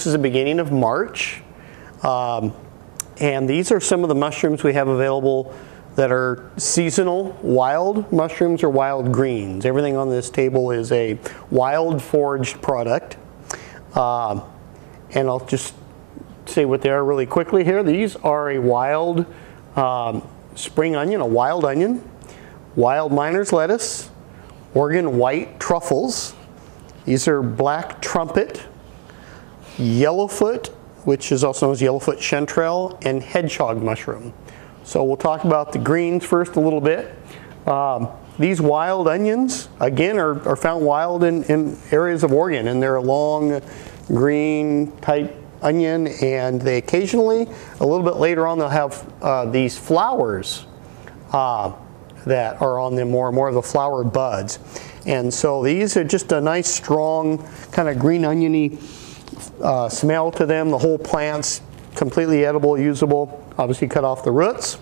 This is the beginning of March, and these are some of the mushrooms we have available that are seasonal wild mushrooms or wild greens. Everything on this table is a wild foraged product. And I'll just say what they are really quickly here. These are a wild spring onion, a wild onion, wild miner's lettuce, Oregon white truffles. These are black trumpet, yellowfoot, which is also known as yellowfoot chanterelle, and hedge hog mushroom. So we'll talk about the greens first a little bit. These wild onions, again, are found wild in areas of Oregon, and they're a long green type onion, and they occasionally, a little bit later on, they'll have these flowers that are on them, more and more of the flower buds. And so these are just a nice, strong, kind of green oniony smell to them. The whole plant's completely edible, usable. Obviously cut off the roots.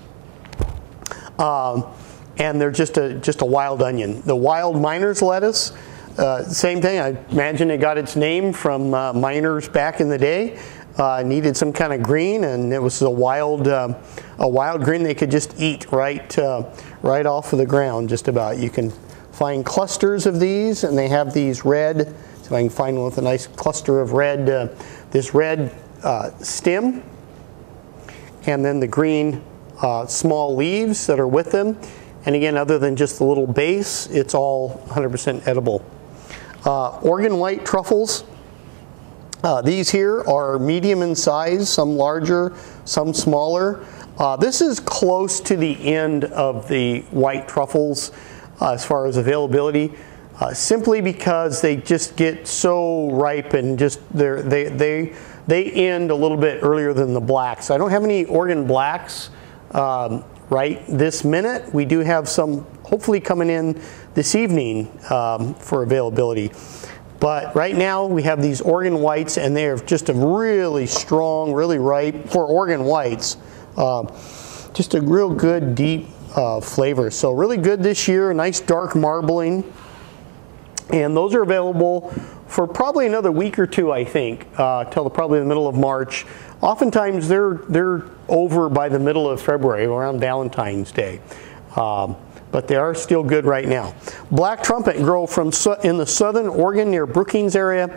And they're just a wild onion. The wild miner's lettuce, same thing. I imagine it got its name from miners back in the day. Needed some kind of green, and it was a wild green they could just eat right off of the ground, just about. You can find clusters of these, and they have these red. So I can find one with a nice cluster of red, this red stem, and then the green small leaves that are with them. And again, other than just the little base, it's all 100% edible. Oregon white truffles. These here are medium in size, some larger, some smaller. This is close to the end of the white truffles as far as availability, simply because they just get so ripe and just they end a little bit earlier than the blacks. I don't have any Oregon blacks right this minute. We do have some hopefully coming in this evening for availability. But right now we have these Oregon whites, and they're just a really strong, really ripe, for Oregon whites, just a real good deep flavor. So really good this year, a nice dark marbling. And those are available for probably another week or two, I think, till probably the middle of March. Oftentimes they're over by the middle of February, around Valentine's Day. But they are still good right now. Black trumpet grow from in the southern Oregon near Brookings area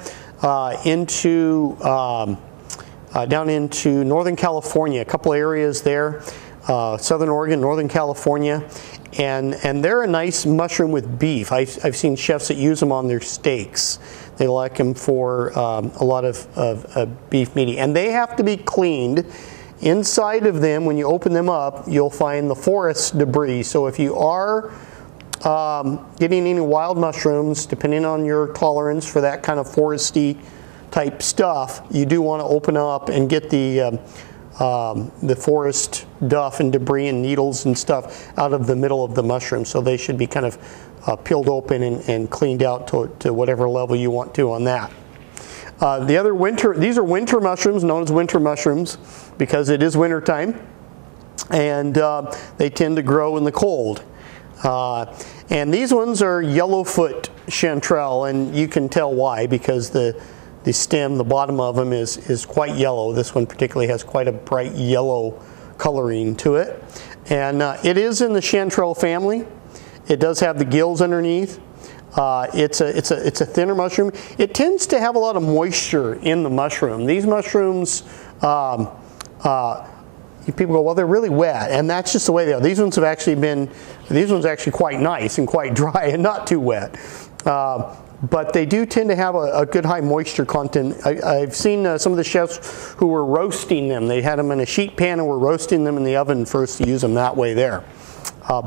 into down into Northern California. A couple areas there, southern Oregon, Northern California, and they're a nice mushroom with beef. I've seen chefs that use them on their steaks. They like them for a lot of beef meaty, and they have to be cleaned. Inside of them, when you open them up, you'll find the forest debris. So if you are getting any wild mushrooms, depending on your tolerance for that kind of foresty type stuff, you do want to open up and get the forest duff and debris and needles and stuff out of the middle of the mushroom. So they should be kind of peeled open and cleaned out to whatever level you want to on that. The other these are winter mushrooms, known as winter mushrooms, because it is winter time, and they tend to grow in the cold. And these ones are yellowfoot chanterelle, and you can tell why, because the stem, the bottom of them is quite yellow. This one particularly has quite a bright yellow coloring to it. And it is in the chanterelle family. It does have the gills underneath. It's a thinner mushroom. It tends to have a lot of moisture in the mushroom. These mushrooms, people go, well, they're really wet, and that's just the way they are. These ones are actually quite nice and quite dry and not too wet. But they do tend to have a good high moisture content. I've seen some of the chefs who were roasting them. They had them in a sheet pan and were roasting them in the oven first to use them that way there,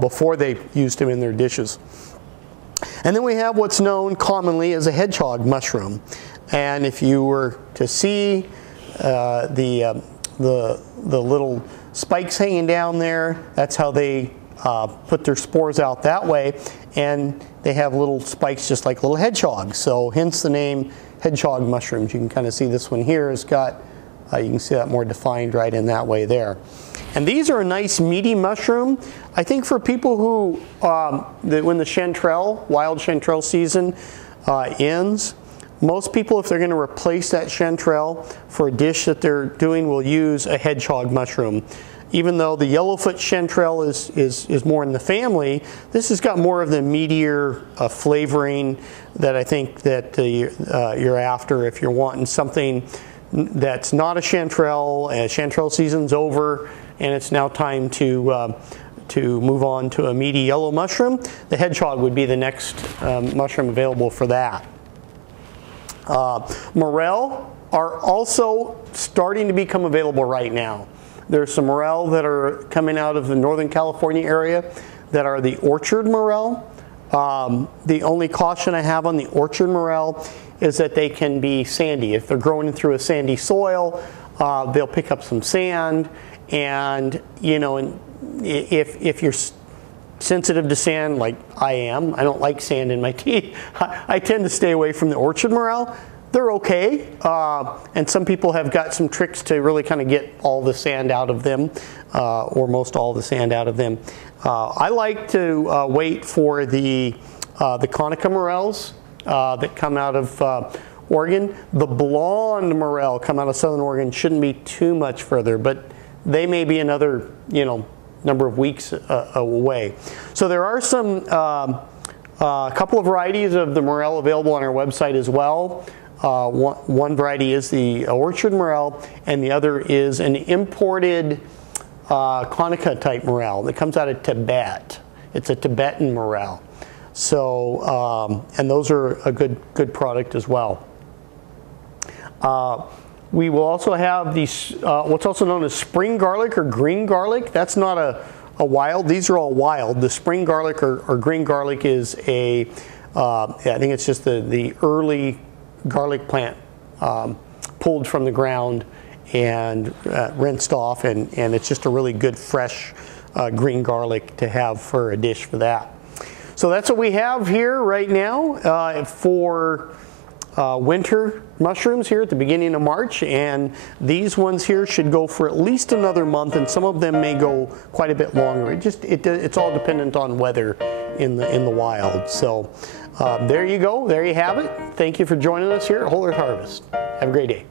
before they used them in their dishes. And then we have what's known commonly as a hedge hog mushroom. And if you were to see the little spikes hanging down there, that's how they put their spores out that way. And they have little spikes just like little hedgehogs. So hence the name hedgehog mushrooms. You can kind of see this one here has got, you can see that more defined right in that way there. And these are a nice meaty mushroom. I think for people who, when the chanterelle, wild chanterelle season ends, Most people, if they're going to replace that chanterelle for a dish that they're doing, will use a hedge hog mushroom. Even though the yellowfoot chanterelle is more in the family, this has got more of the meatier flavoring that I think that you're after if you're wanting something that's not a chanterelle. Chanterelle season's over, and it's now time to move on to a meaty yellow mushroom. The hedge hog would be the next mushroom available for that. Morel are also starting to become available right now. There's some morel that are coming out of the Northern California area that are the orchard morel. The only caution I have on the orchard morel is that they can be sandy. If they're growing through a sandy soil, they'll pick up some sand, and if you're sensitive to sand like I am, I don't like sand in my teeth, I tend to stay away from the orchard morel. They're okay, and some people have got some tricks to really kind of get all the sand out of them, or most all the sand out of them. I like to wait for the Conica morels that come out of Oregon. The blonde morel come out of Southern Oregon shouldn't be too much further, but they may be another number of weeks away. So there are some a couple of varieties of the morel available on our website as well. One variety is the orchard morel, and the other is an imported Conica type morel that comes out of Tibet. It's a Tibetan morel. So, and those are a good product as well. We will also have these, what's also known as spring garlic or green garlic. That's not a wild. These are all wild. The spring garlic or green garlic is I think it's just the early garlic plant pulled from the ground and rinsed off, and it's just a really good fresh green garlic to have for a dish for that. So that's what we have here right now for winter mushrooms here at the beginning of March, and these ones here should go for at least another month, and some of them may go quite a bit longer. It's all dependent on weather in the wild. So there you go, there you have it. Thank you for joining us here at Whole Earth Harvest. Have a great day.